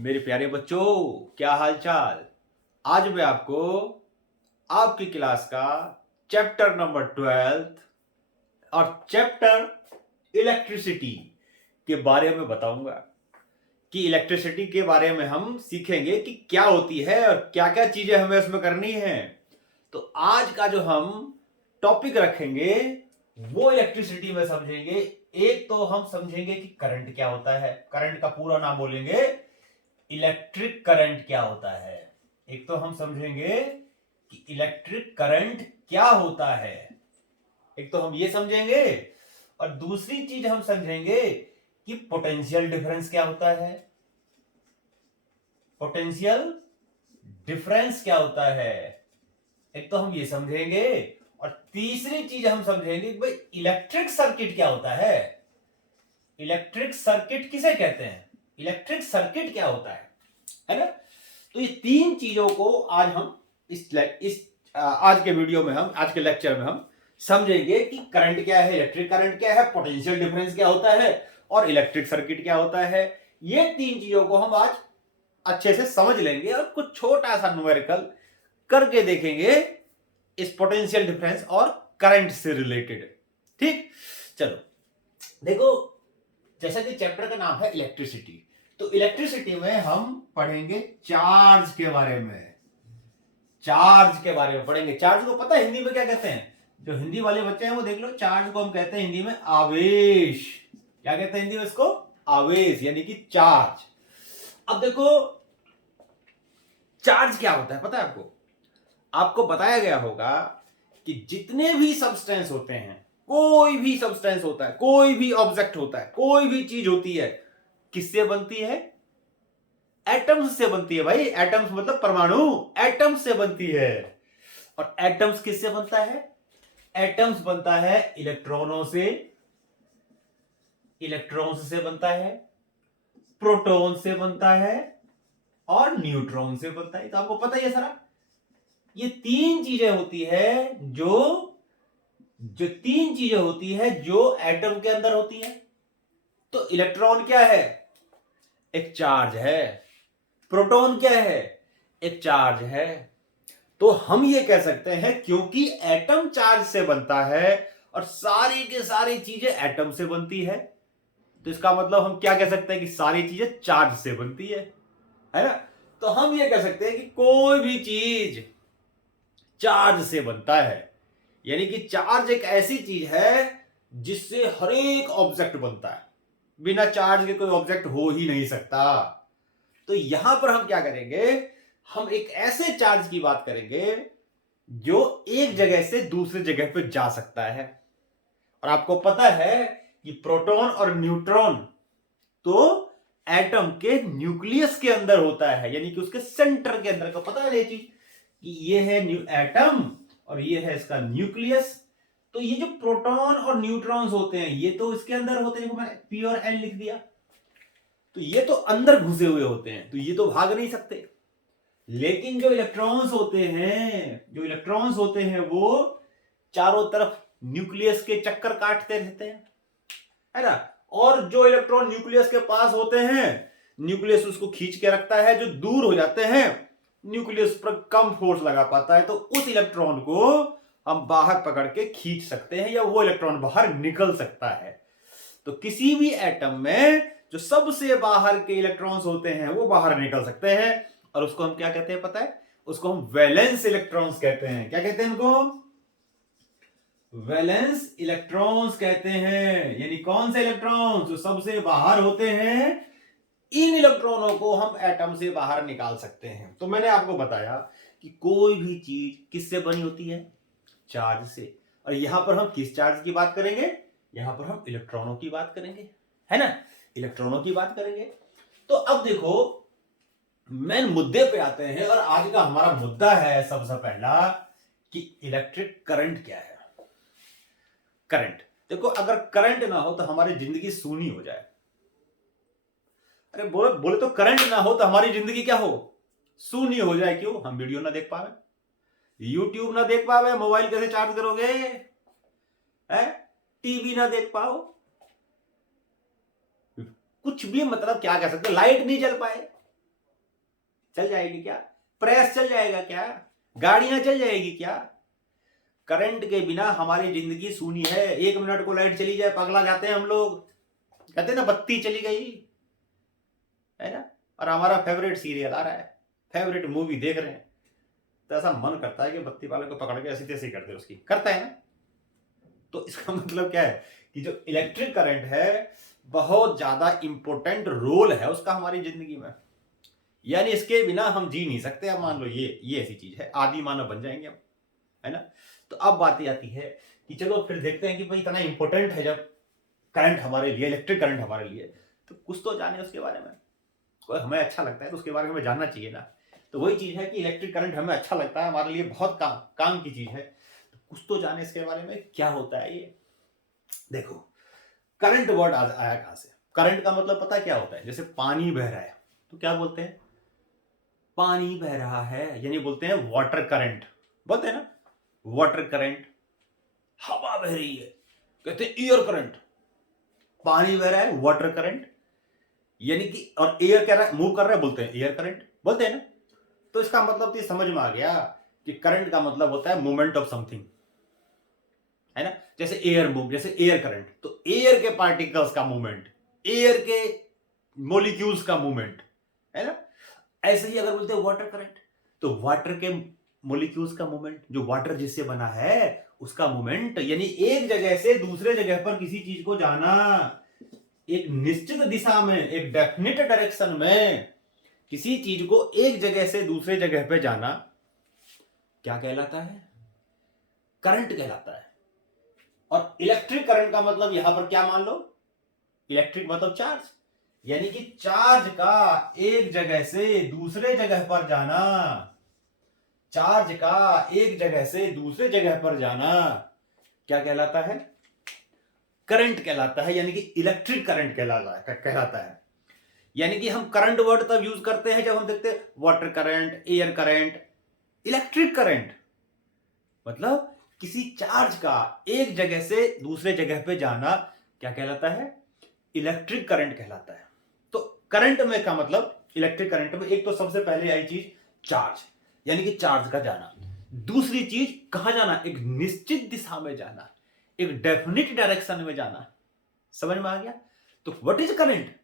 मेरे प्यारे बच्चों, क्या हाल चाल। आज मैं आपको आपकी क्लास का चैप्टर नंबर 12 और चैप्टर इलेक्ट्रिसिटी के बारे में बताऊंगा कि इलेक्ट्रिसिटी के बारे में हम सीखेंगे कि क्या होती है और क्या क्या चीजें हमें उसमें करनी है। तो आज का जो हम टॉपिक रखेंगे वो इलेक्ट्रिसिटी में समझेंगे। एक तो हम समझेंगे कि करंट क्या होता है, करंट का पूरा नाम बोलेंगे, इलेक्ट्रिक करंट क्या होता है। एक तो हम समझेंगे कि इलेक्ट्रिक करंट क्या होता है, एक तो हम ये समझेंगे, और दूसरी चीज हम समझेंगे कि पोटेंशियल डिफरेंस क्या होता है। पोटेंशियल डिफरेंस क्या होता है, एक तो हम ये समझेंगे, और तीसरी चीज हम समझेंगे कि भाई इलेक्ट्रिक सर्किट क्या होता है। इलेक्ट्रिक सर्किट किसे कहते हैं, इलेक्ट्रिक सर्किट क्या होता है ना। तो ये तीन चीजों को आज हम आज के वीडियो में, हम आज के लेक्चर में हम समझेंगे कि करंट क्या है, इलेक्ट्रिक करंट क्या है, पोटेंशियल डिफरेंस क्या होता है और इलेक्ट्रिक सर्किट क्या होता है। ये तीन चीजों को हम आज अच्छे से समझ लेंगे और कुछ छोटा सा न्यूमेरिकल करके देखेंगे इस पोटेंशियल डिफरेंस और करंट से रिलेटेड। ठीक, चलो देखो, जैसा कि चैप्टर का नाम है इलेक्ट्रिसिटी, तो इलेक्ट्रिसिटी में हम पढ़ेंगे चार्ज के बारे में। चार्ज के बारे में पढ़ेंगे। चार्ज को पता है हिंदी में क्या कहते हैं? जो हिंदी वाले बच्चे हैं वो देख लो, चार्ज को हम कहते हैं हिंदी में आवेश। क्या कहते हैं हिंदी में इसको? आवेश, यानी कि चार्ज। अब देखो, चार्ज क्या होता है पता है आपको? आपको बताया गया होगा कि जितने भी सब्सटेंस होते हैं, कोई भी सब्सटेंस होता है, कोई भी ऑब्जेक्ट होता है, कोई भी चीज होती है, किससे बनती है? एटम्स से बनती है भाई। एटम्स मतलब परमाणु, एटम्स से बनती है। और एटम्स किससे बनता है? एटम्स बनता है इलेक्ट्रॉनों से, इलेक्ट्रॉन्स से बनता है, प्रोटॉन से बनता है और न्यूट्रॉन से बनता है। तो आपको पता ही है सारा। ये तीन चीजें होती है जो जो तीन चीजें होती है जो एटम के अंदर होती है। तो इलेक्ट्रॉन क्या है? एक चार्ज है। प्रोटॉन क्या है? एक चार्ज है। तो हम ये कह सकते हैं क्योंकि एटम चार्ज से बनता है और सारी की सारी चीजें एटम से बनती है, तो इसका मतलब हम क्या कह सकते हैं कि सारी चीजें चार्ज से बनती है ना। तो हम ये कह सकते हैं कि कोई भी चीज चार्ज से बनता है, यानी कि चार्ज एक ऐसी चीज है जिससे हर एक ऑब्जेक्ट बनता है। बिना चार्ज के कोई ऑब्जेक्ट हो ही नहीं सकता। तो यहां पर हम क्या करेंगे, हम एक ऐसे चार्ज की बात करेंगे जो एक जगह से दूसरी जगह पर जा सकता है। और आपको पता है कि प्रोटॉन और न्यूट्रॉन तो एटम के न्यूक्लियस के अंदर होता है, यानी कि उसके सेंटर के अंदर का। पता है ये चीज कि ये है एटम और ये है इसका न्यूक्लियस। तो ये जो प्रोटॉन और न्यूट्रॉन्स होते हैं ये तो इसके अंदर होते हैं, मैंने पी और एन लिख दिया, तो ये तो अंदर घुसे हुए होते हैं, तो ये तो भाग नहीं सकते। लेकिन जो इलेक्ट्रॉन्स होते हैं, जो इलेक्ट्रॉन्स होते हैं वो चारों तरफ न्यूक्लियस के चक्कर काटते रहते हैं, है ना। और जो इलेक्ट्रॉन न्यूक्लियस के पास होते हैं, न्यूक्लियस उसको खींच के रखता है। जो दूर हो जाते हैं, न्यूक्लियस पर कम फोर्स लगा पाता है, तो उस इलेक्ट्रॉन को हम बाहर पकड़ के खींच सकते हैं या वो इलेक्ट्रॉन बाहर निकल सकता है। तो किसी भी एटम में जो सबसे बाहर के इलेक्ट्रॉन्स होते हैं वो बाहर निकल सकते हैं, और उसको हम क्या कहते हैं पता है? उसको हम वैलेंस इलेक्ट्रॉन्स कहते हैं। क्या कहते हैं उनको? वैलेंस इलेक्ट्रॉन्स कहते हैं। यानी कौन से इलेक्ट्रॉन्स? जो सबसे बाहर होते हैं, इन इलेक्ट्रॉनों को हम एटम से बाहर निकाल सकते हैं। तो मैंने आपको बताया कि कोई भी चीज किससे बनी होती है? चार्ज से। और यहां पर हम किस चार्ज की बात करेंगे? यहां पर हम इलेक्ट्रॉनों की बात करेंगे, है ना। इलेक्ट्रॉनों की बात करेंगे। तो अब देखो, मेन मुद्दे पे आते हैं, और आज का हमारा मुद्दा है सबसे पहला कि इलेक्ट्रिक करंट क्या है। करंट, देखो, अगर करंट ना हो तो हमारी जिंदगी सूनी हो जाए। अरे बोले बोले तो करंट ना हो तो हमारी जिंदगी क्या हो? शून्य हो जाए। क्यों? हम वीडियो ना देख पावे, यूट्यूब ना देख पावे, मोबाइल कैसे चार्ज करोगे? है, टीवी ना देख पाओ, कुछ भी, मतलब क्या कह सकते, लाइट नहीं जल पाए, चल जाएगी क्या? प्रेस चल जाएगा क्या? गाड़ियां चल जाएगी क्या? करंट के बिना हमारी जिंदगी सूनी है। 1 मिनट को लाइट चली जाए पगला जाते हैं हम लोग, कहते हैं ना बत्ती चली गई, है ना। और हमारा फेवरेट सीरियल आ रहा है, फेवरेट मूवी देख रहे हैं, तो ऐसा मन करता है कि बत्ती वाले को पकड़ के ऐसी तैसी कर दे, उसकी करता है ना। तो इसका मतलब क्या है कि जो इलेक्ट्रिक करंट है बहुत ज्यादा इंपॉर्टेंट रोल है उसका हमारी जिंदगी में, यानी इसके बिना हम जी नहीं सकते। अब मान लो ये ऐसी चीज है, आदि मानव बन जाएंगे हम, है ना। तो अब बात आती है कि चलो फिर देखते हैं कि भाई इतना इंपॉर्टेंट है जब करंट हमारे लिए, इलेक्ट्रिक करंट हमारे लिए, तो कुछ तो जाने उसके बारे में। कोई हमें अच्छा लगता है तो उसके बारे में जानना चाहिए ना। तो वही चीज है कि इलेक्ट्रिक करंट हमें अच्छा लगता है, हमारे लिए बहुत काम की चीज है, तो कुछ तो जाने इसके बारे में, क्या होता है ये। देखो करंट वर्ड आया कहां से? करंट का मतलब पता है क्या होता है? जैसे पानी बह रहा है तो क्या बोलते हैं? पानी बह रहा है, यानी बोलते हैं वाटर करंट, बोलते हैं ना वाटर करंट। हवा बह रही है कहते हैं एयर करंट। पानी बह रहा है वाटर करंट, यानी कि, और एयर कह रहा है मूव कर रहा है, बोलते हैं एयर करंट, बोलते हैं ना। तो इसका मतलब तो समझ में आ गया कि करंट का मतलब होता है मूवमेंट ऑफ समथिंग, है ना। जैसे एयर मूव, जैसे एयर करंट, तो एयर के पार्टिकल्स का मूवमेंट, एयर के मोलिक्यूल्स का मूवमेंट, है ना। ऐसे ही अगर बोलते हैं वाटर करंट, तो वाटर के मोलिक्यूल्स का मूवमेंट, जो वाटर जिससे बना है उसका मूवमेंट, यानी एक जगह से दूसरे जगह पर किसी चीज को जाना, एक निश्चित दिशा में, एक डेफिनेट डायरेक्शन में किसी चीज को एक जगह से दूसरे जगह पे जाना, क्या कहलाता है? करंट कहलाता है। और इलेक्ट्रिक करंट का मतलब यहां पर क्या मान लो? इलेक्ट्रिक मतलब चार्ज, यानी कि चार्ज का एक जगह से दूसरे जगह पर जाना, चार्ज का एक जगह से दूसरे जगह पर जाना क्या कहलाता है? करंट कहलाता है, यानी कि इलेक्ट्रिक करंट कहलाता है। यानी कि हम करंट वर्ड तब यूज करते हैं जब हम देखते हैं water current, air current, electric current, मतलब किसी चार्ज का एक जगह से दूसरे जगह पे जाना क्या कहलाता है? इलेक्ट्रिक करंट कहलाता है। तो करंट में का मतलब, इलेक्ट्रिक करंट में एक तो सबसे पहले आई चीज चार्ज, यानी कि चार्ज का जाना। दूसरी चीज कहां जाना? एक निश्चित दिशा में जाना, एक डेफिनिट डायरेक्शन में जाना। समझ में आ गया? तो व्हाट इज करंट?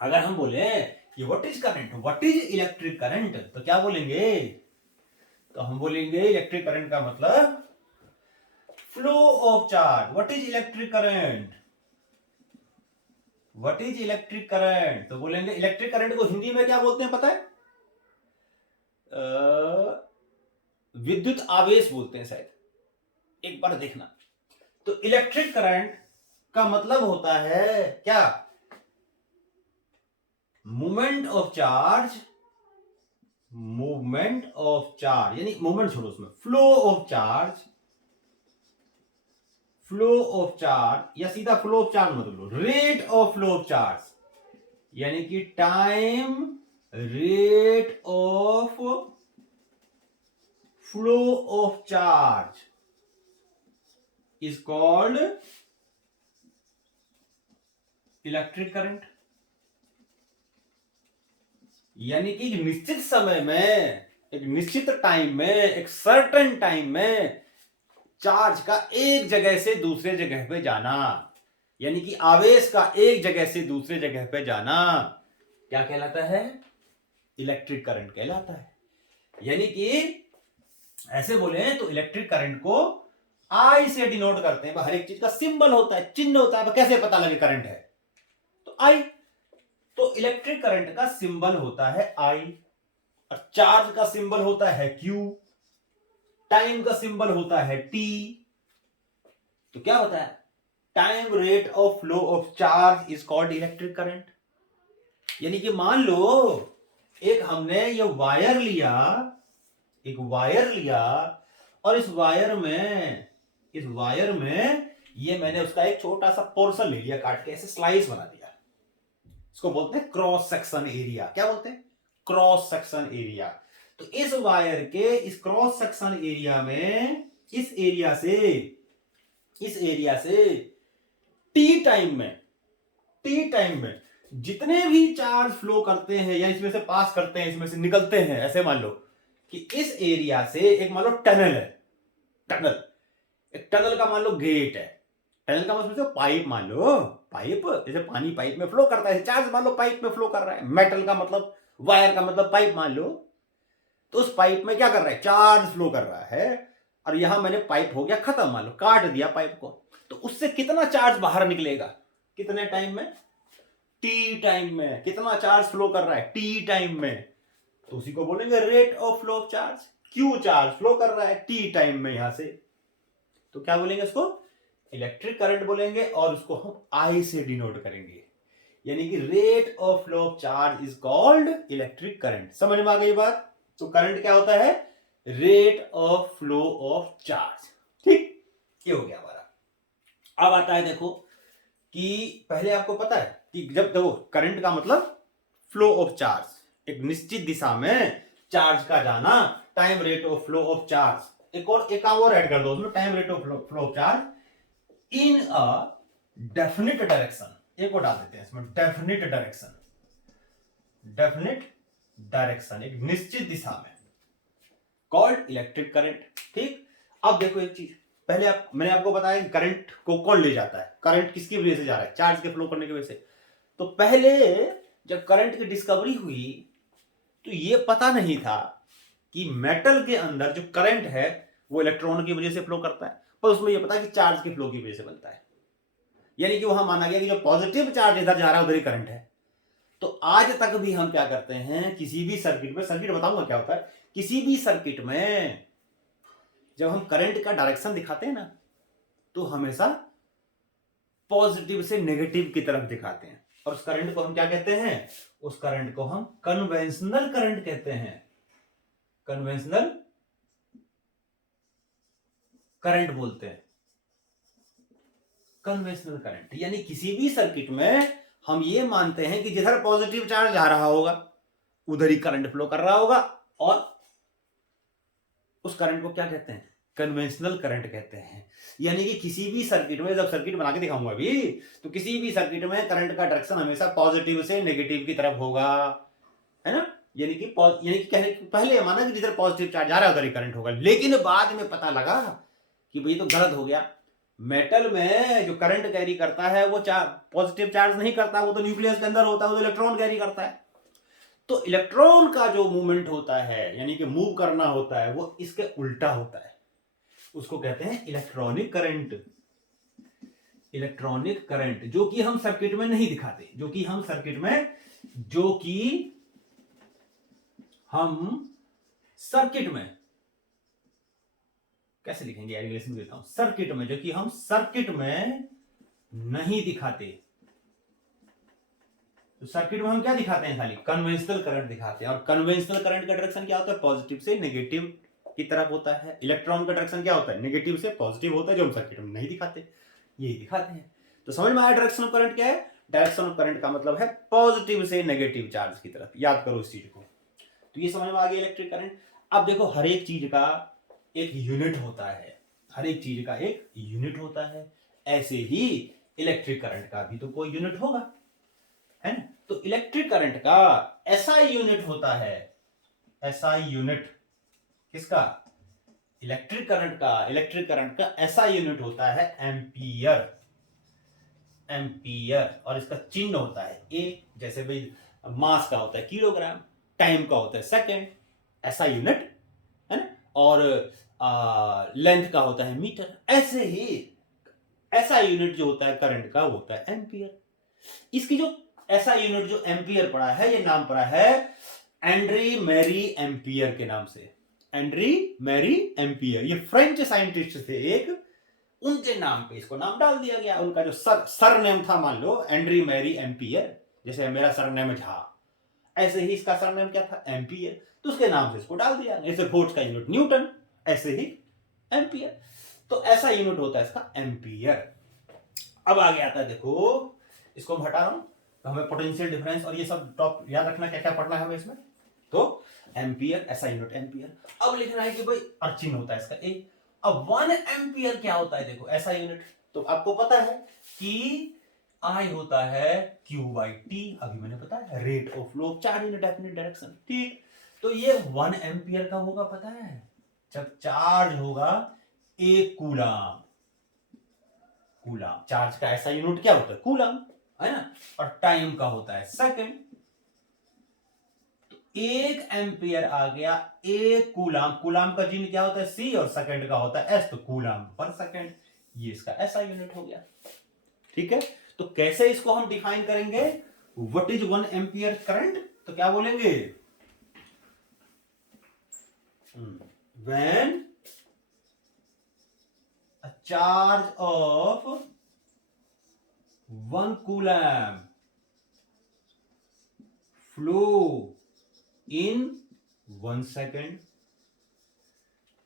अगर हम बोले कि what is current, what is electric current, तो क्या बोलेंगे? तो हम बोलेंगे इलेक्ट्रिक करंट का मतलब flow of charge. What is electric current? What is electric current? तो बोलेंगे इलेक्ट्रिक करंट को हिंदी में क्या बोलते हैं पता है? विद्युत आवेश बोलते हैं शायद, एक बार देखना। तो इलेक्ट्रिक करंट का मतलब होता है क्या? Movement of charge, movement of charge, यानी मूवमेंट छोड़ो, उसमें flow of charge, flow of charge, या सीधा फ्लो ऑफ चार्ज मत लो, rate of flow of charge, यानी कि time rate of flow of charge is called electric current. यानी कि एक निश्चित समय में, एक निश्चित टाइम में, एक सर्टेन टाइम में चार्ज का एक जगह से दूसरे जगह पे जाना, यानी कि आवेश का एक जगह से दूसरे जगह पे जाना क्या कहलाता है? इलेक्ट्रिक करंट कहलाता है। यानी कि ऐसे बोले तो इलेक्ट्रिक करंट को आई से डिनोट करते हैं। हर एक चीज का सिंबल होता है, चिन्ह होता है, कैसे पता लगे करंट है? तो आई। तो इलेक्ट्रिक करंट का सिंबल होता है आई, और चार्ज का सिंबल होता है क्यू, टाइम का सिंबल होता है टी। तो क्या होता है? Time rate of flow of charge is called electric current. यानी कि मान लो एक हमने ये वायर लिया, एक वायर लिया, और इस वायर में ये मैंने उसका एक छोटा सा पोर्शन ले लिया, काट के ऐसे स्लाइस बना दिया। इसको बोलते हैं क्रॉस सेक्शन एरिया। क्या बोलते हैं? Cross section area. तो इस वायर के इस क्रॉस सेक्शन एरिया में, इस एरिया से टी टाइम में जितने भी चार्ज फ्लो करते हैं या इसमें से पास करते हैं, इसमें से निकलते हैं, ऐसे मान लो कि इस एरिया से एक मान लो टनल है, टनल, एक टनल का मान लो गेट है, टनल का मतलब पाइप मान लो, पाइप जैसे पानी पाइप में फ्लो करता है, चार्ज मान लो पाइप में फ्लो कर रहा है, मेटल का मतलब वायर का मतलब पाइप मान लो, तो उस पाइप में क्या कर रहा है, चार्ज फ्लो कर रहा है, और यहां मैंने पाइप हो गया खत्म, मान लो काट दिया पाइप को, तो उससे कितना चार्ज बाहर निकलेगा, कितने टाइम में, टी टाइम में, कितना चार्ज फ्लो कर रहा है टी टाइम में, तो उसी को बोलेंगे rate of flow of charge, Q charge flow कर रहा है टी टाइम में यहां से, तो क्या बोलेंगे इसको, इलेक्ट्रिक करंट बोलेंगे, और उसको हम आई से डिनोट करेंगे, यानी कि rate of flow of charge is called electric current. समझ में आ गई बात, तो करंट क्या होता है, rate of flow of charge, ठीक, ये हो गया हमारा। अब आता है देखो कि पहले आपको पता है कि जब देखो करंट का मतलब फ्लो ऑफ चार्ज, एक निश्चित दिशा में चार्ज का जाना, time rate of flow of charge, एक और ऐड कर दो उसमें, time rate of flow of charge in a definite direction, एक और डाल देते हैं इसमें, डेफिनिट डायरेक्शन, डेफिनिट डायरेक्शन, एक निश्चित दिशा में, कॉल्ड इलेक्ट्रिक करंट, ठीक। अब देखो एक चीज, पहले मैंने आपको बताया कि करंट को कौन ले जाता है, करंट किसकी वजह से जा रहा है, चार्ज के फ्लो करने की वजह से, तो पहले जब करंट की डिस्कवरी हुई तो ये पता नहीं था कि मेटल के अंदर जो करंट है वो इलेक्ट्रॉन की वजह से फ्लो करता है, पर उसमें ये पता है कि चार्ज के फ्लो की वजह से बनता है, यानी कि वहां माना गया कि जो पॉजिटिव चार्ज इधर जा रहा है उधर ही करंट है। तो आज तक भी हम क्या करते हैं, किसी भी सर्किट में, सर्किट बताऊंगा क्या होता है, किसी भी सर्किट में जब हम करंट का डायरेक्शन दिखाते हैं ना, तो हमेशा पॉजिटिव से नेगेटिव की तरफ दिखाते हैं, और उस करंट को हम क्या कहते हैं, उस करंट को हम कन्वेंशनल करंट कहते हैं, कन्वेंशनल करंट बोलते हैं, कन्वेंशनल करंट, यानी किसी भी सर्किट में हम ये मानते हैं कि जिधर पॉजिटिव चार्ज आ रहा होगा उधर ही करंट फ्लो कर रहा होगा, और उस करंट को क्या कहते हैं, कन्वेंशनल करंट कहते हैं। यानी कि किसी भी सर्किट में, जब सर्किट बना के दिखाऊंगा अभी, तो किसी भी सर्किट में करंट का डायरेक्शन हमेशा पॉजिटिव से नेगेटिव की तरफ होगा, है ना, यानी कि कहने पहले माना कि जिधर पॉजिटिव चार्ज आ रहा है उधर ही करंट होगा, लेकिन बाद में पता लगा कि भाई तो गलत हो गया, मेटल में जो करंट कैरी करता है वो पॉजिटिव चार्ज नहीं करता, वो तो न्यूक्लियस के अंदर होता है, वो तो इलेक्ट्रॉन कैरी करता है, तो इलेक्ट्रॉन का जो मूवमेंट होता है, यानी कि मूव करना होता है, वो इसके उल्टा होता है, उसको कहते हैं इलेक्ट्रॉनिक करंट, इलेक्ट्रॉनिक करंट, जो कि हम सर्किट में नहीं दिखाते, जो कि हम सर्किट में, जो कि हम सर्किट में कैसे लिखेंगे, एग्रेशन देता हूं, सर्किट में, जो कि हम सर्किट में नहीं दिखाते, तो सर्किट में हम क्या दिखाते हैं, खाली कन्वेंशनल करंट दिखाते हैं, और कन्वेंशनल करंट का डायरेक्शन क्या होता है, पॉजिटिव से नेगेटिव की तरफ होता है, इलेक्ट्रॉन का डायरेक्शन क्या होता है, नेगेटिव से पॉजिटिव होता है, जो हम सर्किट में नहीं दिखाते, यही दिखाते हैं। तो समझ में आया डायरेक्शन ऑफ करंट क्या है, डायरेक्शन ऑफ करंट का मतलब है पॉजिटिव से नेगेटिव चार्ज की तरफ, याद करो इस चीज को, तो ये समझ में आ गया इलेक्ट्रिक करंट। अब देखो हर एक चीज का एक यूनिट होता है, हर एक चीज का एक यूनिट होता है, ऐसे ही इलेक्ट्रिक करंट का भी तो कोई यूनिट होगा, है ना, तो इलेक्ट्रिक करंट का एसआई यूनिट होता है, एसआई यूनिट किसका, इलेक्ट्रिक करंट का एसआई यूनिट होता है एम्पियर, एम्पियर, और इसका चिन्ह होता है ए, जैसे भाई मास का होता है किलोग्राम, टाइम का होता है सेकेंड, एसआई यूनिट, है ना, और लेंथ का होता है मीटर, ऐसे ही ऐसा यूनिट जो होता है करंट का होता है एम्पियर। इसकी जो ऐसा यूनिट जो एम्पियर पड़ा है, ये नाम पड़ा है एंड्री मैरी एम्पियर के नाम से, एंड्री मैरी एम्पियर, ये फ्रेंच साइंटिस्ट थे एक, उनके नाम पे इसको नाम डाल दिया गया, उनका जो सर नेम था, मान लो एंड्री मैरी एम्पियर, जैसे मेरा सर नेम झा, ऐसे ही इसका सर नेम क्या था, एम्पियर, तो उसके नाम से इसको डाल दिया, जैसे वोल्ट का यूनिट न्यूटन, ऐसे ही एम्पियर, तो ऐसा यूनिट होता है इसका एम्पियर। अब आगे आता है, देखो इसको हम हटा रहा हूं, तो हमें पोटेंशियल डिफरेंस और ये सब टॉप याद रखना, क्या क्या पढ़ना है हमें इसमें, तो एम्पियर ऐसा यूनिट एम्पियर। अब लिखना है कि भाई अर्चिन होता है इसका ए, अब 1 एम्पियर क्या होता है, देखो ऐसा यूनिट, तो आपको पता है कि आई होता है Q/T, अभी मैंने बताया rate of flow of charge in a definite direction. ठीक, तो ये 1 एम्पियर का होगा, पता है, जब चार्ज होगा 1 कूलम। कूलम चार्ज का ऐसा यूनिट क्या होता है, कूलम, है ना, और टाइम का होता है सेकंड। तो 1 एम्पियर आ गया 1 कूलम, कूलम का चिन्ह क्या होता है C, और सेकंड का होता है S, तो कूलम पर सेकंड, ये इसका ऐसा यूनिट हो गया। ठीक है, तो कैसे इसको हम डिफाइन करेंगे, व्हाट इज 1 एम्पियर करंट, तो क्या बोलेंगे, when a charge of 1 coulomb flow in 1 second,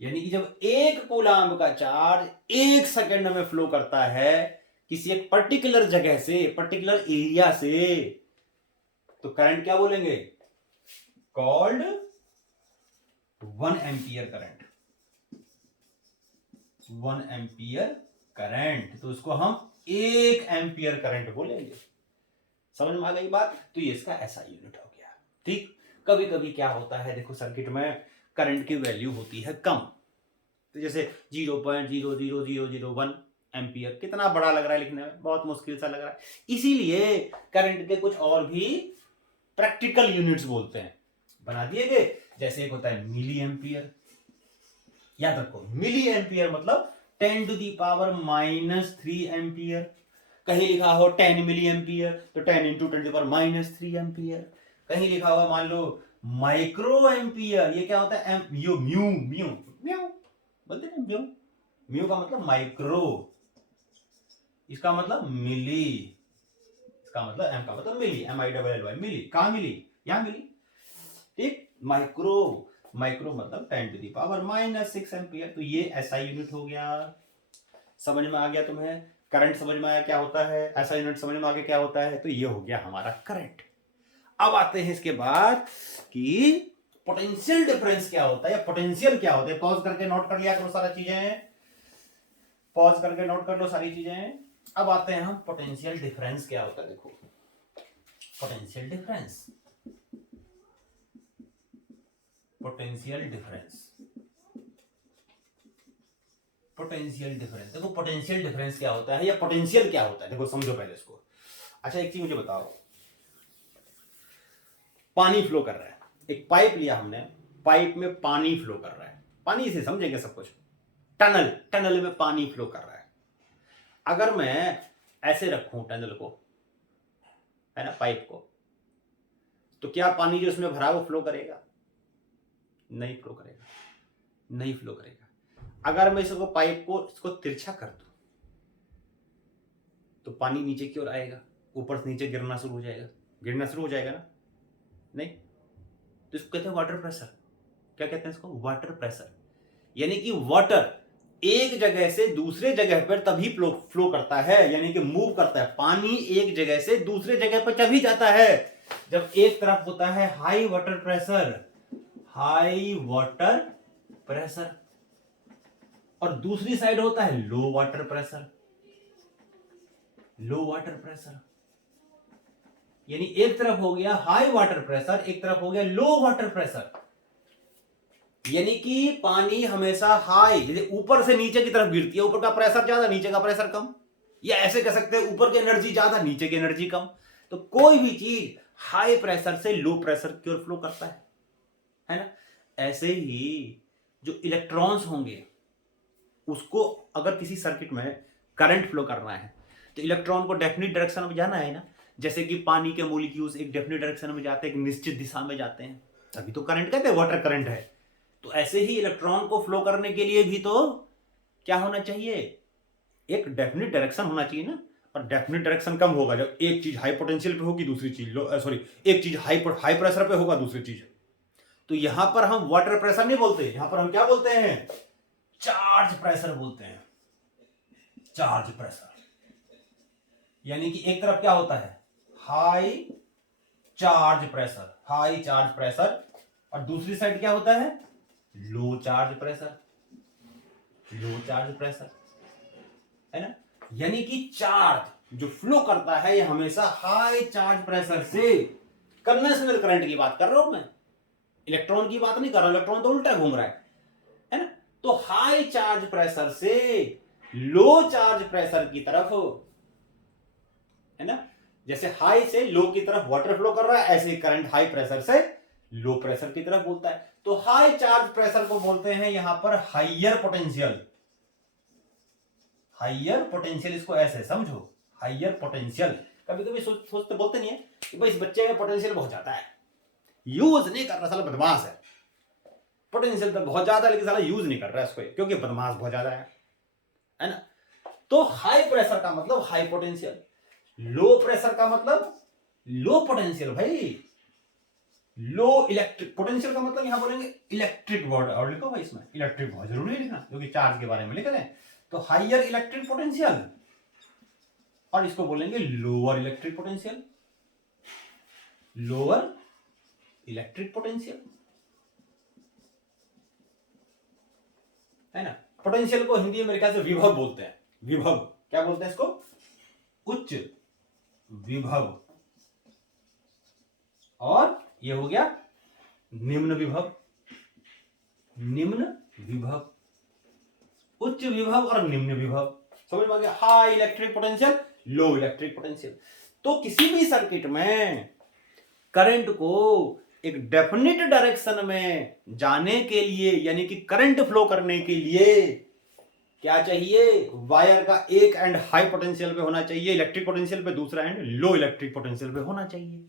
यानी कि जब 1 कूलम का चार्ज 1 सेकेंड में फ्लो करता है किसी एक पर्टिकुलर जगह से, पर्टिकुलर एरिया से, तो करंट क्या बोलेंगे, called 1 ampere current. 1 ampere current, तो इसको हम 1 एम्पियर करंट बोलेंगे। समझ में आ गई बात, तो ये इसका ऐसा यूनिट हो गया। ठीक, कभी कभी क्या होता है, देखो सर्किट में करंट की वैल्यू होती है कम, तो जैसे 0.00001 एम्पियर, कितना बड़ा लग रहा है लिखने में, बहुत मुश्किल सा लग रहा है, इसीलिए करंट के कुछ और भी प्रैक्टिकल यूनिट्स बोलते हैं, बना दिए गए। जैसे एक होता है मिली एम्पियर, याद रखो मिली एम्पियर मतलब 10⁻³ एम्पियर। कहीं लिखा हो 10 मिली एम्पियर तो 10 इंटू 10⁻³ एम्पियर। कहीं लिखा हुआ मान लो माइक्रो एम्पियर, ये क्या होता है, म्यू म्यू म्यू म्यू बोलते हैं, म्यू म्यू का मतलब माइक्रो, इसका मतलब मिली, इसका मतलब एम का मतलब मिली, MILLY मिली, कहां मिली, यहां मिली। ठीक, माइक्रो, माइक्रो मतलब 10⁻⁻6 एम्पियर, तो ये ऐसा यूनिट हो गया। समझ में आ गया तुम्हें, करंट समझ में आया क्या होता है, ऐसा यूनिट समझ में आ गया क्या होता है, तो ये हो गया हमारा करंट। अब आते हैं इसके बाद कि पोटेंशियल डिफरेंस क्या होता है, या पोटेंशियल क्या होता है। पॉज करके नोट कर लिया करो सारा चीजें, पॉज करके नोट कर लो सारी चीजें। अब आते हैं हम पोटेंशियल डिफरेंस क्या होता है। देखो potential difference, potential difference, potential difference, देखो पोटेंशियल डिफरेंस क्या होता है या पोटेंशियल क्या होता है, देखो समझो पहले इसको। अच्छा एक चीज मुझे बताओ, पानी फ्लो कर रहा है, एक पाइप लिया हमने, पाइप में पानी फ्लो कर रहा है, पानी से समझेंगे सब कुछ, टनल, टनल में पानी फ्लो कर रहा है। अगर मैं ऐसे रखूं टनल को, है ना, पाइप को, तो क्या पानी जो उसमें भरा वो फ्लो करेगा, नहीं फ्लो करेगा, नहीं फ्लो करेगा। अगर मैं इसको पाइप को इसको तिरछा कर दूं तो पानी नीचे की ओर आएगा, ऊपर से नीचे गिरना शुरू हो जाएगा, गिरना शुरू हो जाएगा ना, नहीं, तो इसको कहते हैं वाटर प्रेशर। क्या कहते हैं इसको, वाटर प्रेशर। यानी कि वाटर एक जगह से दूसरे जगह पर तभी फ्लो करता है, यानी कि मूव करता है, पानी एक जगह से दूसरे जगह पर तभी जाता है जब एक तरफ होता है high water pressure, high water pressure, और दूसरी साइड होता है लो वाटर प्रेशर, लो वाटर प्रेशर। यानी एक तरफ हो गया हाई वाटर प्रेशर, एक तरफ हो गया लो वाटर प्रेशर। यानी कि पानी हमेशा हाई, जैसे ऊपर से नीचे की तरफ गिरती है, ऊपर का प्रेशर ज्यादा नीचे का प्रेशर कम, या ऐसे कह सकते हैं ऊपर की एनर्जी ज्यादा नीचे की एनर्जी कम। तो कोई भी चीज हाई प्रेशर से लो प्रेशर की ओर फ्लो करता है ना। ऐसे ही जो इलेक्ट्रॉन्स होंगे उसको अगर किसी सर्किट में करंट फ्लो करना है तो इलेक्ट्रॉन को डेफिनेट डायरेक्शन में जाना है ना। जैसे कि पानी के मॉलिक्यूल्स एक डेफिनेट डायरेक्शन में जाते हैं, एक निश्चित दिशा में जाते हैं, तभी तो करंट कहते हैं, वाटर करंट है। तो ऐसे ही इलेक्ट्रॉन को फ्लो करने के लिए भी तो क्या होना चाहिए, एक डेफिनेट डायरेक्शन होना चाहिए ना। और डेफिनेट डायरेक्शन कम होगा जब एक चीज हाई पोटेंशियल पे होगी, दूसरी चीज लो, सॉरी, एक चीज हाई प्रेशर पे होगा, दूसरी चीज। तो यहां पर हम वाटर प्रेशर नहीं बोलते, यहां पर हम क्या बोलते हैं, चार्ज प्रेशर बोलते हैं, चार्ज प्रेशर। यानी कि एक तरफ क्या होता है high charge pressure, high charge pressure, और दूसरी साइड क्या होता है लो चार्ज प्रेशर, लो चार्ज प्रेशर, है ना। यानी कि चार्ज जो फ्लो करता है ये हमेशा हाई चार्ज प्रेशर से, कन्वेंशनल करंट की बात कर रहा हूं मैं, इलेक्ट्रॉन की बात नहीं कर रहा हूं, इलेक्ट्रॉन तो उल्टा घूम रहा है ना। तो हाई चार्ज प्रेशर से लो चार्ज प्रेशर की तरफ, है ना, जैसे हाई से लो की तरफ वाटर फ्लो कर रहा है, ऐसे करंट हाई प्रेशर से लो प्रेशर की तरफ बोलता है। तो हाई चार्ज प्रेशर को बोलते हैं यहां पर हाइयर पोटेंशियल। हाइयर पोटेंशियल इसको ऐसे समझो, हाइयर पोटेंशियल। कभी कभी सोचते बोलते नहीं है कि भाई इस बच्चे में पोटेंशियल बहुत ज्यादा है, यूज नहीं कर रहा, साला बदमाश है। पोटेंशियल तो बहुत ज्यादा है लेकिन साला यूज नहीं कर रहा है इसको, क्योंकि बदमाश बहुत ज्यादा है ना। तो हाई प्रेशर का मतलब हाई पोटेंशियल, लो प्रेशर का मतलब लो पोटेंशियल। भाई लो इलेक्ट्रिक पोटेंशियल का मतलब यहां बोलेंगे इलेक्ट्रिक वर्ड, और लिखो भाई इसमें इलेक्ट्रिक बहुत जरूरी है लिखना, क्योंकि चार्ज के बारे में लिख रहे हैं। तो हाइयर इलेक्ट्रिक पोटेंशियल, और इसको बोलेंगे lower electric potential, lower electric potential, है ना। पोटेंशियल को हिंदी में मेरे ख्याल से विभव बोलते हैं। विभव क्या बोलते हैं इसको? उच्च विभव। और ये हो गया निम्न विभव, निम्न विभव, उच्च विभव और निम्न विभव। समझ में आ गया? हाई इलेक्ट्रिक पोटेंशियल, लो इलेक्ट्रिक पोटेंशियल। तो किसी भी सर्किट में करंट को एक डेफिनेट डायरेक्शन में जाने के लिए, यानी कि करंट फ्लो करने के लिए क्या चाहिए? वायर का एक एंड हाई पोटेंशियल पे होना चाहिए, इलेक्ट्रिक पोटेंशियल पे, दूसरा एंड लो इलेक्ट्रिक पोटेंशियल पे होना चाहिए।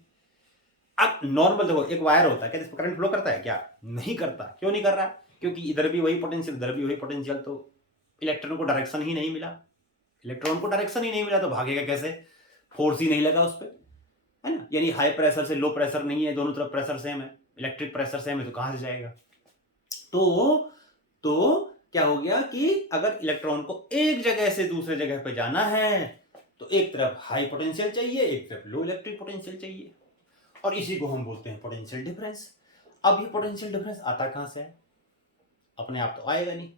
अब नॉर्मल देखो, एक वायर होता है, क्या इस पर करंट फ्लो करता है? क्या नहीं करता। क्यों नहीं कर रहा? क्योंकि इधर भी वही पोटेंशियल, इधर भी वही पोटेंशियल, तो इलेक्ट्रॉन को डायरेक्शन ही नहीं मिला। इलेक्ट्रॉन को डायरेक्शन ही नहीं मिला तो भागेगा कैसे? फोर्स ही नहीं लगा उस पर, है ना। यानी हाई प्रेशर से लो प्रेशर नहीं है, दोनों तरफ प्रेशर सेम है, इलेक्ट्रिक प्रेशर सेम है, तो कहां से जाएगा? तो क्या हो गया कि अगर इलेक्ट्रॉन को एक जगह से दूसरे जगह पे जाना है तो एक तरफ हाई पोटेंशियल चाहिए, एक तरफ लो इलेक्ट्रिक पोटेंशियल चाहिए, और इसी को हम बोलते हैं पोटेंशियल डिफरेंस। अब ये पोटेंशियल डिफरेंस आता कहां से है? अपने आप तो आएगा नहीं।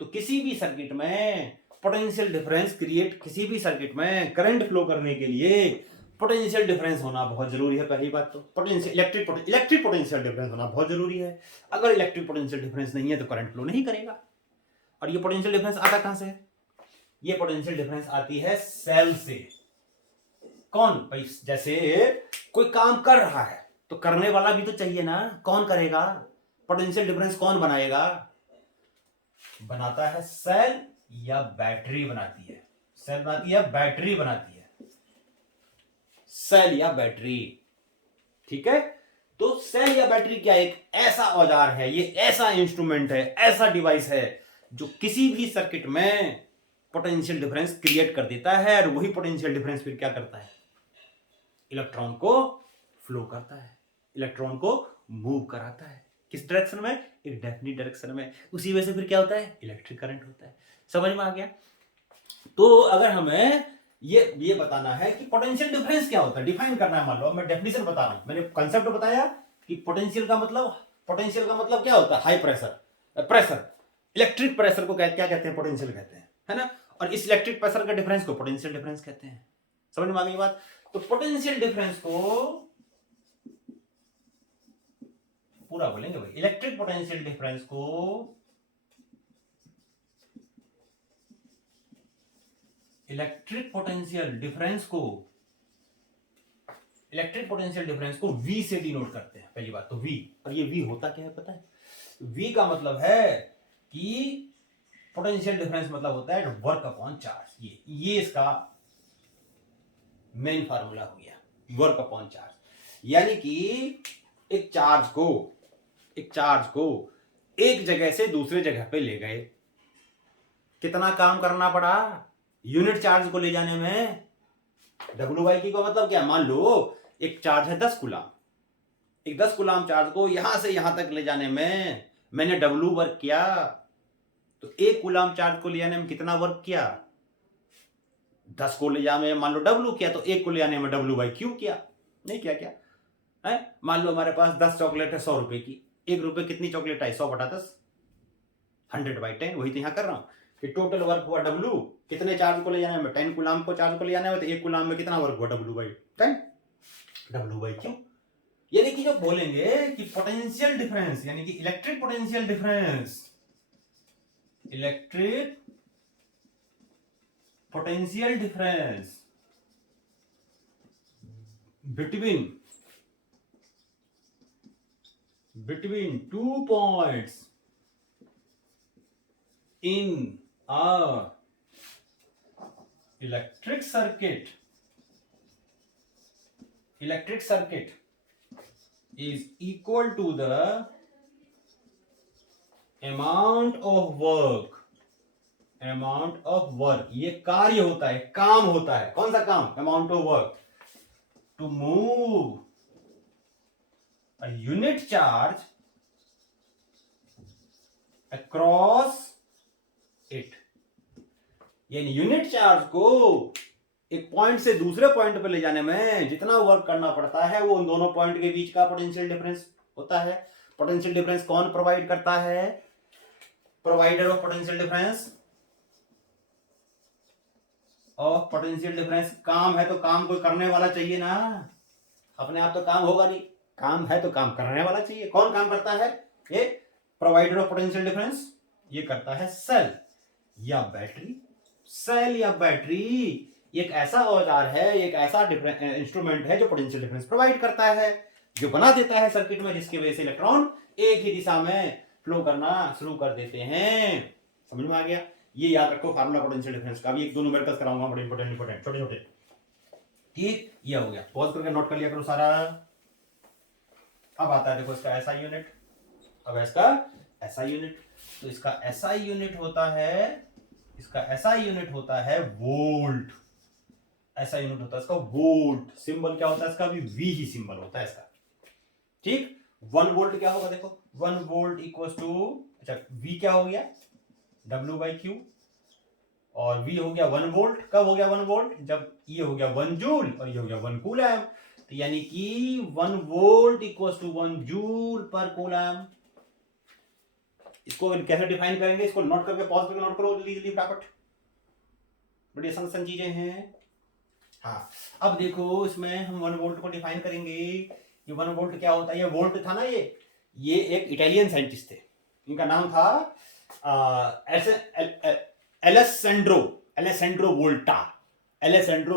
तो किसी भी सर्किट में पोटेंशियल डिफरेंस क्रिएट, किसी भी सर्किट में करंट फ्लो करने के लिए पोटेंशियल डिफरेंस होना बहुत जरूरी है। पहली बात तो पोटेंशियल इलेक्ट्रिक पोटेंशियल डिफरेंस होना बहुत जरूरी है। अगर इलेक्ट्रिक पोटेंशियल डिफरेंस नहीं है तो करंट फ्लो नहीं करेगा। और ये पोटेंशियल डिफरेंस आता कहां से? ये पोटेंशियल डिफरेंस आती है सेल से। कौन भाई? जैसे कोई काम कर रहा है तो करने वाला भी तो चाहिए ना, कौन करेगा? पोटेंशियल डिफरेंस कौन बनाएगा? बनाता है सेल या बैटरी बनाती है। सेल बनाती है, बैटरी बनाती है, सेल या बैटरी। ठीक है। तो सेल या बैटरी क्या एक ऐसा औजार है, ये ऐसा इंस्ट्रूमेंट है, ऐसा डिवाइस है जो किसी भी सर्किट में पोटेंशियल डिफरेंस क्रिएट कर देता है, और वही पोटेंशियल डिफरेंस फिर क्या करता है? इलेक्ट्रॉन को फ्लो करता है, इलेक्ट्रॉन को मूव कराता है। किस डायरेक्शन में? एक डेफिनेट डायरेक्शन में। उसी वजह से फिर क्या होता है? इलेक्ट्रिक करंट होता है। समझ में आ गया? तो अगर हमें ये बताना है कि पोटेंशियल डिफरेंस क्या होता है, डिफाइन करना है। मान लो मैं डेफिनेशन बता रहा हूं, मैंने कंसेप्ट बताया कि पोटेंशियल का मतलब क्या होता है? हाई प्रेशर इलेक्ट्रिक प्रेशर को क्या कहते हैं? पोटेंशियल कहते हैं, है ना। और इस इलेक्ट्रिक प्रेशर का डिफरेंस को पोटेंशियल डिफरेंस कहते हैं। समझ में आ गई बात? तो पोटेंशियल डिफरेंस को पूरा बोलेंगे भाई, इलेक्ट्रिक पोटेंशियल डिफरेंस को इलेक्ट्रिक पोटेंशियल डिफरेंस को V से डिनोट करते हैं। पहली बात तो V। और ये V होता क्या है पता है? V का मतलब है कि पोटेंशियल डिफरेंस मतलब होता है वर्क अपॉन चार्ज। ये इसका मेन फार्मूला हो गया, वर्क अपॉन चार्ज। यानी कि एक चार्ज को एक जगह से दूसरे जगह पे ले गए, कितना काम करना पड़ा यूनिट चार्ज को ले जाने में? WIQ का मतलब क्या? मान लो एक चार्ज है 10 कूलाम, एक 10 कूलाम चार्ज को यहां से यहां तक ले जाने में मैंने W वर्क किया, तो 1 कूलाम चार्ज को ले जाने में कितना वर्क किया? 10 को ले जाने में मान लो W किया, तो 1 को ले जाने में WIQ किया। नहीं किया क्या है? मान लो हमारे पास 10 चॉकलेट है 100 रुपए की, 1 रुपए कितनी चॉकलेट आई? 100/10, 100/10, वही तो यहां कर रहा हूं। कि टोटल वर्क हुआ W, कितने चार्ज को ले जाना है, 10 कूलाम को चार्ज को ले जाना है, तो 1 कूलाम में कितना वर्क हुआ, W/10 W/Q। यानी कि जो बोलेंगे कि पोटेंशियल डिफरेंस यानी कि electric potential difference, electric potential difference between 2 points in a electric circuit is equal to the amount of work, ये कार्य होता है, काम होता है, कौन सा काम, amount of work to move a unit charge across it। यानी यूनिट चार्ज को एक पॉइंट से दूसरे पॉइंट पर ले जाने में जितना वर्क करना पड़ता है वो उन दोनों पॉइंट के बीच का पोटेंशियल डिफरेंस होता है। पोटेंशियल डिफरेंस कौन प्रोवाइड करता है, प्रोवाइडर ऑफ पोटेंशियल डिफरेंस काम है तो काम कोई करने वाला चाहिए ना, अपने आप तो काम होगा नहीं, काम है तो काम करने वाला चाहिए। कौन काम करता है, ये प्रोवाइडर ऑफ पोटेंशियल डिफरेंस, ये करता है सेल या बैटरी। सेल या बैटरी एक ऐसा औजार है, एक ऐसा इंस्ट्रूमेंट है जो पोटेंशियल डिफरेंस प्रोवाइड करता है, जो बना देता है सर्किट में, जिसकी वजह से इलेक्ट्रॉन एक ही दिशा में फ्लो करना शुरू कर देते हैं। समझ में आ गया, ये याद रखो फार्मूला पोटेंशियल डिफरेंस का। अभी एक दो न्यूमेरिकल्स कराऊंगा, बड़े इंपॉर्टेंट छोटे छोटे, ठीक, ये हो गया, पॉज करके नोट कर लिया करो सारा। अब आता है देखो इसका एसआई यूनिट, अब इसका एसआई यूनिट, तो इसका एसआई यूनिट होता है, इसका एसआई यूनिट होता है वोल्ट, ऐसा यूनिट होता है इसका वोल्ट। सिंबल क्या होता है इसका, भी वी ही सिंबल होता है इसका, ठीक। 1 वोल्ट क्या होगा देखो, 1 वोल्ट इक्वल्स टू, अच्छा वी क्या हो गया, W/Q, और वी हो गया 1 वोल्ट। कब हो गया 1 वोल्ट, जब ये हो गया 1 जूल और ये हो गया 1 कूलम, तो यानी कि 1 volt equals to 1 joule per coulomb. इसको कैसे डिफाइन करेंगे, इसको नोट करके पॉज करके नोट करो जल्दी जल्दी फटाफट, बड़ी आसान चीजें हैं। हाँ, अब देखो इसमें हम 1 वोल्ट को डिफाइन करेंगे। ये 1 वोल्ट क्या होता है, ये वोल्ट था ना, ये एक इटालियन साइंटिस्ट थे, इनका नाम था एलेसेंड्रो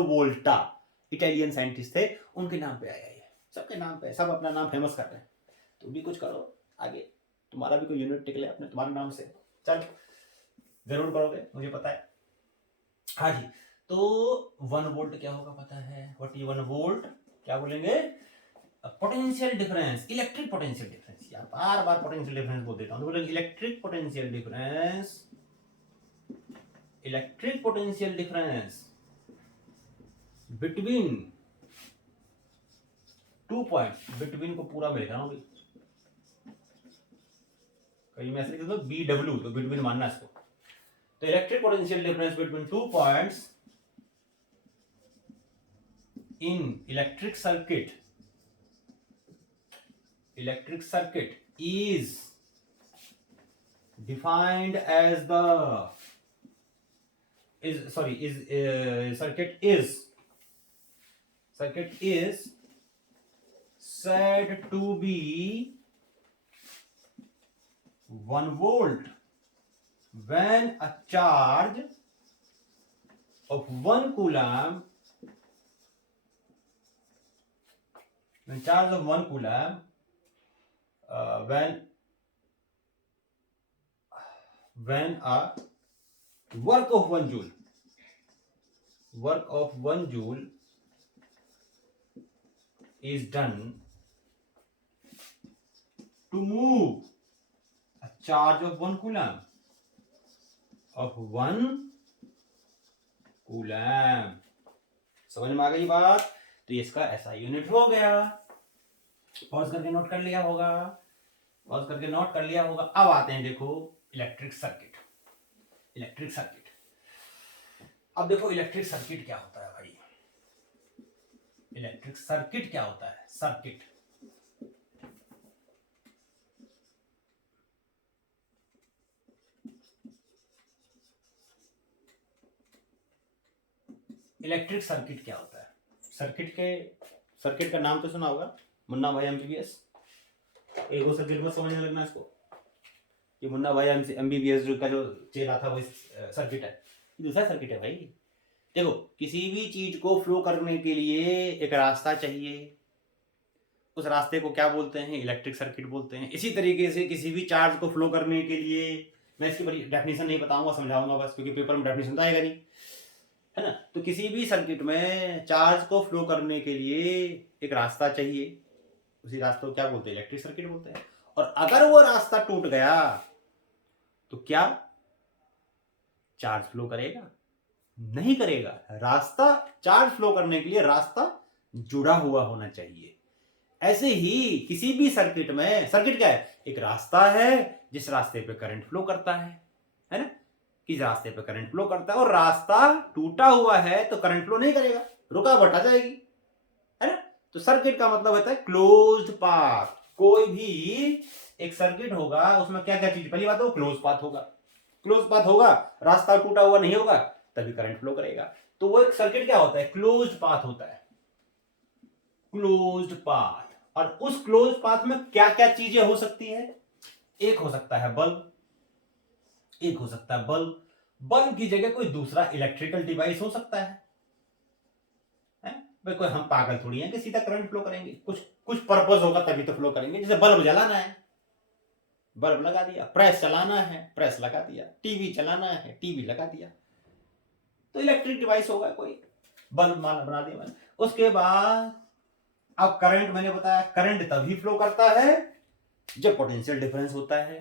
वोल्टा, इटालियन साइंटिस्ट थे, उनके नाम पे आया ये, सबके नाम पे, सब अपना नाम फेमस कर रहे हैं। तुम भी कुछ करो आगे, तुम्हारा भी कोई यूनिट निकले अपने तुम्हारे नाम से, चलो जरूर करोगे, मुझे पता है। हाँ जी, तो 1 वोल्ट क्या होगा पता है, व्हाट इज 1 वोल्ट, क्या बोलेंगे, potential difference, electric potential difference, यार बार बार पोटेंशियल डिफरेंस बोल देता हूं, तो बोलेंगे electric potential difference between 2 points, between को पूरा में लिखा हूं, कहीं मैं ऐसे लिख दूं BW, तो बिटवीन मानना इसको, तो electric potential difference between 2 points in electric circuit is defined as the circuit is said to be 1 volt when a charge of 1 coulomb, when charge of 1 coulomb when a work of 1 joule is done to move a charge of 1 coulomb समझ में आ गई बात, तो ये इसका ऐसा unit हो गया। पॉज करके नोट कर लिया होगा, अब आते हैं देखो इलेक्ट्रिक सर्किट। अब देखो इलेक्ट्रिक सर्किट क्या होता है भाई, इलेक्ट्रिक सर्किट क्या होता है, सर्किट इलेक्ट्रिक सर्किट क्या होता है? सर्किट का नाम तो सुना होगा, मुन्ना भाई एमबीबीएस। एक वो सर्किट को समझने लगना इसको कि मुन्ना भाई एमबीबीएस का जो चेहरा था वो सर्किट है, दूसरा सर्किट है भाई। देखो, किसी भी चीज को फ्लो करने के लिए एक रास्ता चाहिए, उस रास्ते को क्या बोलते हैं? इलेक्ट्रिक सर्किट बोलते हैं। इसी तरीके से किसी भी चार्ज को फ्लो करने के लिए, मैं इसकी बड़ी डेफिनेशन नहीं बताऊंगा, समझाऊंगा बस, क्योंकि पेपर में डेफिनेशन तो आएगा नहीं, है ना। तो किसी भी सर्किट में चार्ज को फ्लो करने के लिए एक रास्ता चाहिए, उसी रास्ते को क्या बोलते हैं? इलेक्ट्रिक सर्किट बोलते हैं। और अगर वो रास्ता टूट गया तो क्या चार्ज फ्लो करेगा? नहीं करेगा। रास्ता, चार्ज फ्लो करने के लिए रास्ता जुड़ा हुआ होना चाहिए। ऐसे ही किसी भी सर्किट में, सर्किट क्या है? एक रास्ता है जिस रास्ते पे करंट फ्लो करता है ना। किस रास्ते पे करंट फ्लो करता है, और रास्ता टूटा हुआ है तो करंट फ्लो नहीं करेगा, रुकावट आ जाएगी, है ना। तो सर्किट का मतलब होता है क्लोज्ड पाथ। कोई भी एक सर्किट होगा, उसमें क्या क्या चीज, पहली बात तो क्लोज पाथ होगा। क्लोज पाथ होगा, रास्ता टूटा हुआ नहीं होगा, तभी करंट फ्लो करेगा। तो वो एक सर्किट क्या होता है? क्लोज्ड पाथ होता है, क्लोज्ड पाथ। और उस क्लोज पाथ में क्या क्या चीजें हो सकती है? एक हो सकता है बल्ब, एक हो सकता है बल्ब, बल्ब की जगह कोई दूसरा इलेक्ट्रिकल डिवाइस हो सकता है। भाई कोई हम पागल थोड़ी हैं कि सीधा करंट फ्लो करेंगे, कुछ कुछ पर्पस होगा तभी तो फ्लो करेंगे। जैसे बल्ब जलाना है, बल्ब लगा दिया, प्रेस चलाना है, प्रेस लगा दिया, टीवी चलाना है, टीवी लगा दिया, तो इलेक्ट्रिक डिवाइस होगा कोई, बल्ब माला बना दिया मैंने। उसके बाद अब करंट, मैंने बताया करंट तभी फ्लो करता है जब पोटेंशियल डिफरेंस होता है।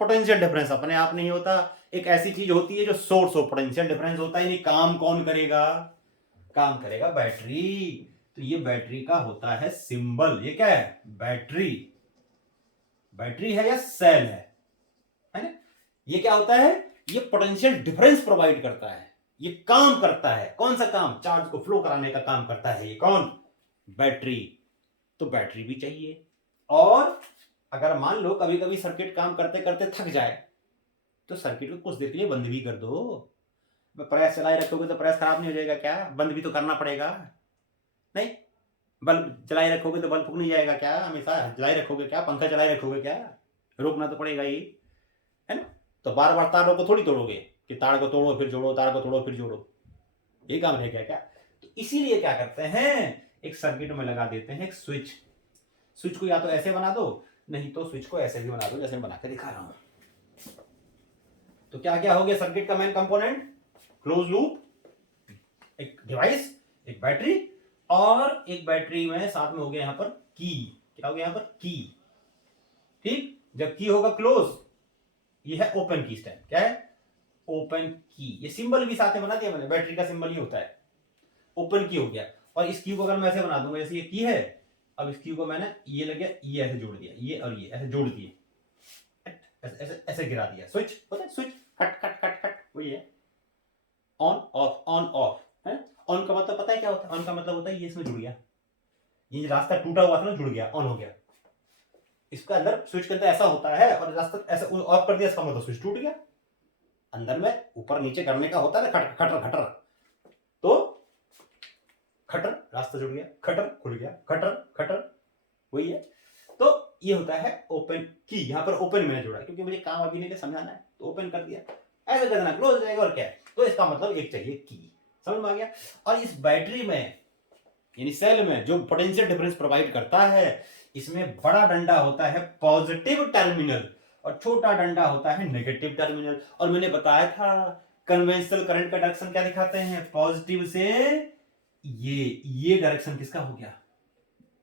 पोटेंशियल डिफरेंस अपने आप नहीं होता, एक ऐसी चीज होती है जो सोर्स ऑफ पोटेंशियल डिफरेंस होता है। यानी काम कौन करेगा? काम करेगा बैटरी। तो ये बैटरी का होता है सिंबल। ये क्या है? बैटरी। बैटरी है या सेल है ना। ये क्या होता है? ये पोटेंशियल डिफरेंस प्रोवाइड करता है, ये काम करता है। कौन सा काम? चार्ज को फ्लो कराने का काम करता है ये कौन? बैटरी। तो बैटरी भी चाहिए। और अगर मान लो कभी कभी सर्किट काम करते करते थक जाए, तो सर्किट को कुछ देर के लिए बंद भी कर दो। प्रेस चलाए रखोगे तो प्रेस खराब नहीं हो जाएगा क्या? बंद भी तो करना पड़ेगा, नहीं? बल्ब जलाए रखोगे तो बल्ब फूक नहीं जाएगा क्या? हमेशा जलाए रखोगे क्या? पंखा चलाए रखोगे क्या? रोकना तो पड़ेगा ही, है ना। तो बार बार तारों को थोड़ी तोड़ोगे कि तार को तोड़ो फिर जोड़ो, तार को तोड़ो फिर जोड़ो, ये काम है क्या? तो इसीलिए क्या करते हैं, एक सर्किट में लगा देते हैं एक स्विच। स्विच को या तो ऐसे बना दो, नहीं तो स्विच को ऐसे भी बना दो, जैसे मैं बना के दिखा रहा हूं। तो क्या क्या हो गया सर्किट का मेन कंपोनेंट? क्लोज लूप, एक डिवाइस, एक बैटरी, और एक बैटरी में साथ में हो गया यहां पर की। क्या हो गया यहां पर? की। ठीक, जब की होगा क्लोज, ये है ओपन की स्टैंड। क्या है? ओपन की। ये सिंबल भी साथ में बना दिया मैंने, बैटरी का सिंबल ही होता है। ओपन की हो गया। और इस की को अगर मैं ऐसे बना दूंगा, जैसे ये की है, अब इस की को मैंने ये लग गया, ये ऐसे जोड़ दिया, ये और ये ऐसे जोड़ दिए, ऐसे ऐसे ऐसे गिरा दिया। स्विच होता है, switch cut cut cut cut, वही है ऑन ऑफ, ऑन ऑफ है। ऑन का मतलब पता है क्या होता है? ऑन का मतलब होता है ये इसमें जुड़ गया, ये रास्ता टूटा हुआ था ना, जुड़ गया, ऑन हो गया। इसका अंदर स्विच के अंदर ऐसा होता है, और रास्ता ऐसा ऑफ कर दिया, इसका मतलब स्विच टूट गया। अंदर में ऊपर नीचे करने का होता है ना, खटर खटर, तो खटर रास्ता जुड़ गया, खटर खुल गया, खटर खटर, वही है। तो ये होता है ओपन की। यहां पर ओपन मैंने जोड़ा क्योंकि मुझे काम अभी नहीं समझाना है, तो ओपन कर दिया। ऐसे करना, क्लोज हो जाएगा, और क्या है? तो इसका मतलब एक चाहिए की। समझ में आ गया। और इस बैटरी में यानी सेल में जो पोटेंशियल डिफरेंस प्रोवाइड करता है, इसमें बड़ा डंडा होता है पॉजिटिव टर्मिनल, और छोटा डंडा होता है नेगेटिव टर्मिनल। और मैंने बताया था कन्वेंशनल करंट का डायरेक्शन क्या दिखाते हैं? पॉजिटिव से ये डायरेक्शन किसका हो गया?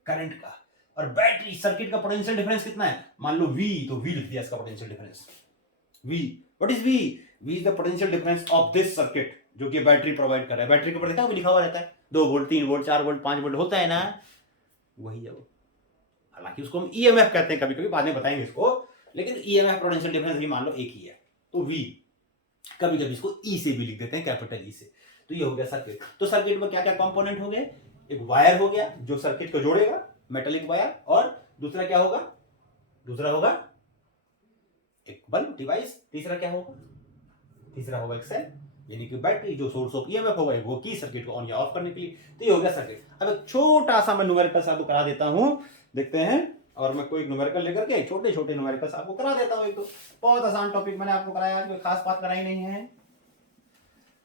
करंट का। और बैटरी सर्किट का पोटेंशियल डिफरेंस कितना है? मान लो V, तो V लिख दिया इसका potential difference. V, what is V? V is the potential difference of this circuit, जो कि बैटरी प्रोवाइड कर रहा है। बैटरी के ऊपर देखा लिखा हुआ रहता है 2 वोल्ट, 3 वोल्ट, 4 वोल्ट, 5 वोल्ट होता है ना, वही है वो। हालांकि उसको हम EMF कहते हैं, कभी कभी बाद में बताएंगे इसको, लेकिन EMF पोटेंशियल डिफरेंस भी मान लो एक ही है, तो V। कभी कभी इसको E से भी लिख देते हैं, कैपिटल E से। तो ये हो गया सर्किट। तो सर्किट में क्या क्या कंपोनेंट हो गए? एक वायर हो गया जो सर्किट को जोड़ेगा, मेटेलिक वायर, और दूसरा क्या होगा? दूसरा होगा एक बल्ब डिवाइस। तीसरा क्या होगा? तीसरा होगा एक सेल। यानी कि बैटरी जो सोर्स ऑफ ईएमएफ होगा वो की सर्किट को ऑन या ऑफ करने के लिए। तो ये हो गया सर्किट। अब एक छोटा सा मैं न्यूमेरिकल्स आपको करा देता हूं, देखते हैं। और मैं कोई न्यूमेरिकल लेकर के छोटे छोटे न्यूमेरिकल्स आपको करा देता हूं। एक तो बहुत आसान टॉपिक मैंने आपको कराया, कोई खास बात कराई नहीं है,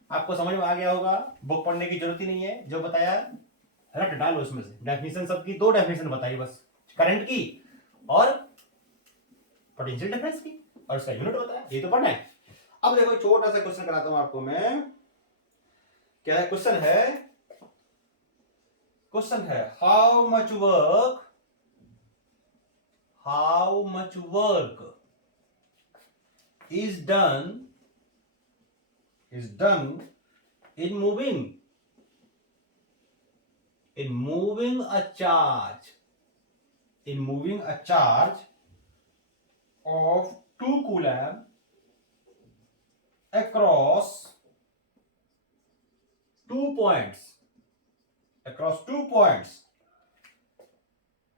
आपको समझ में आ गया होगा, बुक पढ़ने की जरूरत ही नहीं है। जो बताया रट डालो उसमें से। डेफिनेशन सबकी 2 डेफिनेशन बताई बस, करंट की और पोटेंशियल डिफरेंस की, और उसका यूनिट बताया, ये तो पढ़ना है। अब देखो छोटा सा क्वेश्चन कराता हूं आपको मैं। क्या है क्वेश्चन है? क्वेश्चन है how much work is done in moving a charge of 2 coulomb across 2 points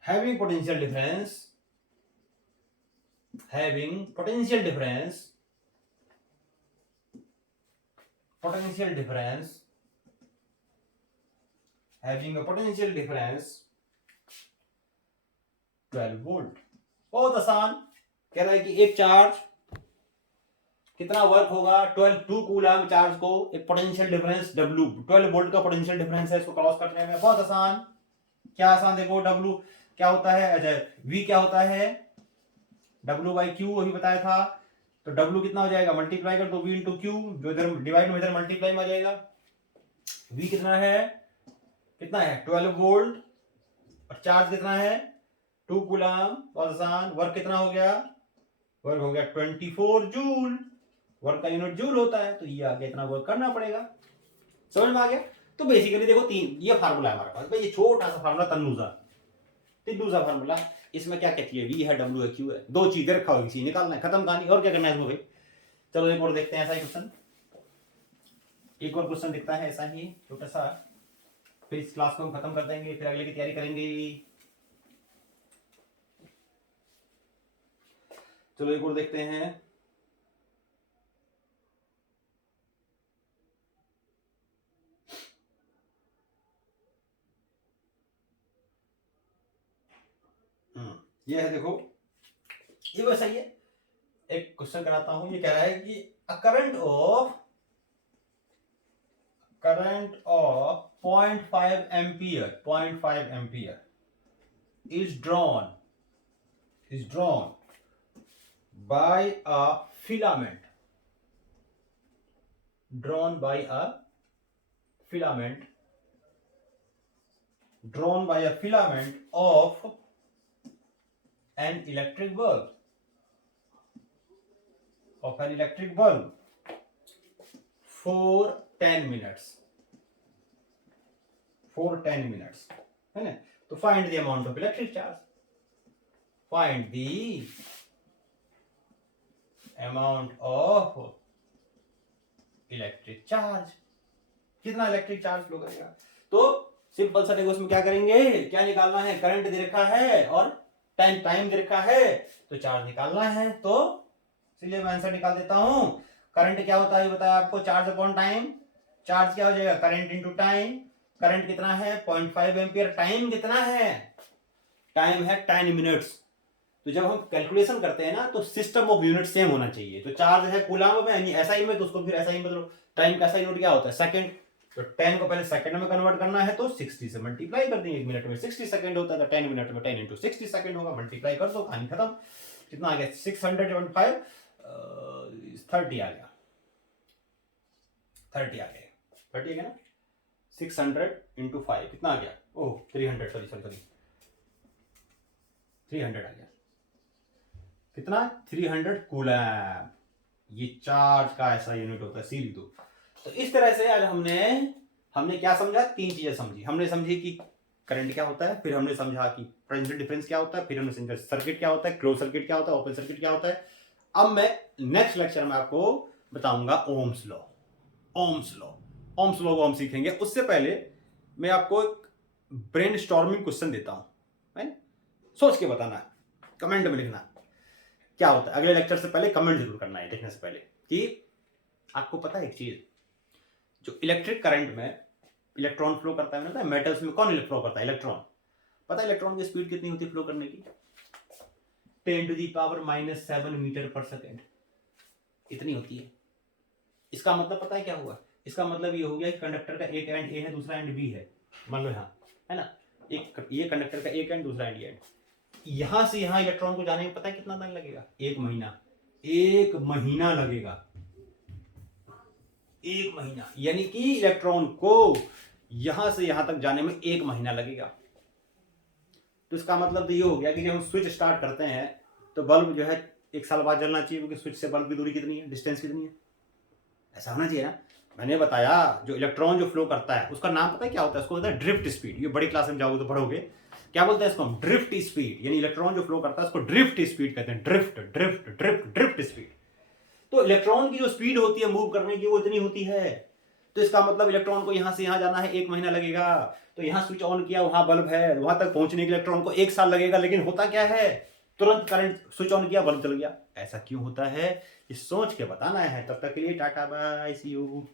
having potential difference having a potential difference 12 volt. बहुत आसान। कह रहा है कि एक चार्ज कितना वर्क होगा, 2 कूलम चार्ज को, एक पोटेंशियल डिफरेंस W 12 वोल्ट का पोटेंशियल डिफरेंस है, इसको क्रॉस करने में बहुत आसान। क्या आसान? देखो W क्या होता है, अच्छा V क्या होता है, W बाई Q अभी बताया था। तो W कितना हो जाएगा, मल्टीप्लाई कर दो V इंटू Q, जो इधर डिवाइड में इधर मल्टीप्लाई में आ जाएगा। V कितना है 12 वोल्ट, और चार्ज कितना है 2 कूलम। बहुत आसान। वर्क कितना हो गया, वर्क हो गया 24 जूल। वर्क का यूनिट जूल होता है, तो ये आगे इतना वर्क करना पड़ेगा। समझ में आ गया? तो बेसिकली देखो ये फार्मूला है हमारे पास भाई, ये छोटा सा फार्मूला तिन्नूजा फार्मूला। इसमें क्या कहती है, V है, W है, Q है, 2 चीजें रखा होगी, सी निकालना है, खत्म कहानी। और क्या करना है इसमें भाई? चलो एक और देखते हैं ऐसा ही क्वेश्चन। एक और क्वेश्चन दिखता है ऐसा ही छोटा सा, फिर इस क्लास को हम खत्म कर देंगे, फिर अगले की तैयारी करेंगे। चलो एक और देखते हैं। ये है, देखो ये वैसा ही है। एक क्वेश्चन कराता हूं, ये कह रहा है कि a current of 0.5 ampere is drawn by a filament of an electric bulb for 10 minutes है ना। तो find the amount of electric charge, find the amount of electric charge, कितना इलेक्ट्रिक चार्ज फ्लो करेगा। तो सिंपल सा देखो, उसमें क्या करेंगे, क्या निकालना है, करंट दे रखा है और टाइम दे रखा है, तो चार्ज निकालना है। तो इसलिए मैं आंसर निकाल देता हूं। करंट क्या होता है ये बताया आपको, चार्ज अपॉन टाइम। चार्ज क्या हो जाएगा, करंट इंटू टाइम। करंट कितना है 0.5 एम्पियर, टाइम कितना है, टाइम है 10 मिनट्स। तो जब हम कैलकुलेशन करते हैं ना, तो सिस्टम ऑफ यूनिट सेम होना चाहिए। तो चार्ज है कूलम में, SI में, तो उसको फिर SI मतलब टाइम का SI यूनिट क्या होता है, सेकंड। तो 10 को पहले सेकंड में कन्वर्ट करना है, तो 60 से मल्टीप्लाई कर देंगे। 1 मिनट में 60 सेकंड होता है, तो 10 मिनट में 10 इंटू 60 सेकंड होगा, मल्टीप्लाई कर दो, कहानी खत्म। कितना आ गया 675 30 आ गया, 30 आ गया ना। 600 इंटू 5 कितना आ गया, ओह 300, सॉरी 300 आ गया। कितना 300 कूलम। ये चार्ज का ऐसा यूनिट होता है, सील दो। तो इस तरह से आज हमने क्या समझा, 3 चीजें समझी। हमने समझी कि करंट क्या होता है, फिर हमने समझा कि पोटेंशियल डिफरेंस क्या होता है, फिर हमने समझा सर्किट क्या होता है, क्लोज सर्किट क्या होता है, ओपन सर्किट क्या होता है। अब मैं नेक्स्ट लेक्चर में आपको बताऊंगा ओम्स लॉ को हम सीखेंगे। उससे पहले मैं आपको एक ब्रेनस्टॉर्मिंग क्वेश्चन देता हूं, सोच के बताना, कमेंट में लिखना क्या होता है। अगले लेक्चर से पहले कमेंट जरूर करना है, देखने से पहले, कि आपको पता है एक चीज, जो इलेक्ट्रिक करंट में इलेक्ट्रॉन फ्लो करता है, ना मेटल्स में कौन फ्लो करता है? इलेक्ट्रॉन। पता है इलेक्ट्रॉन की स्पीड कितनी होती है फ्लो करने की? 10⁻⁻7 मीटर पर सेकेंड, इतनी होती है। इसका मतलब पता है क्या हुआ? इसका मतलब ये हो गया कि कंडक्टर का एक एंड ए है, दूसरा एंड बी है, मान लो यहाँ है ना, एक ये कंडक्टर का एक एंड, दूसरा एंड ये एंड। यहां से यहां इलेक्ट्रॉन को जाने में पता है कितना टाइम लगेगा? 1 महीना। 1 महीना लगेगा, 1 महीना। यानी कि इलेक्ट्रॉन को यहां से यहां तक जाने में 1 महीना लगेगा। तो इसका मतलब तो ये हो गया कि जब हम स्विच स्टार्ट करते हैं तो बल्ब जो है 1 साल बाद जलना चाहिए, क्योंकि स्विच से बल्ब की दूरी कितनी है, डिस्टेंस कितनी है, ऐसा होना चाहिए ना। मैंने बताया जो इलेक्ट्रॉन जो फ्लो करता है उसका नाम पता है क्या होता है? उसको होता है ड्रिफ्ट स्पीड। ये बड़ी क्लास में जाओगे तो पढ़ोगे, क्या बोलते हैं इसको हम? Drift speed. यानी इलेक्ट्रॉन जो फ्लो करता है उसको ड्रिफ्ट स्पीड कहते हैं। Drift drift drift drift speed. तो इलेक्ट्रॉन की जो स्पीड होती है मूव करने की वो इतनी होती है। तो इसका मतलब इलेक्ट्रॉन को यहां से यहां जाना है, 1 महीना लगेगा। तो यहां स्विच ऑन किया, वहां बल्ब है, वहां तक पहुंचने के इलेक्ट्रॉन को 1 साल लगेगा। लेकिन होता क्या है? तुरंत करंट स्विच ऑन किया, बल्ब चल गया। ऐसा क्यों होता है? ये सोच के बताना है। तब तक के लिए टाटा बाय, सी यू।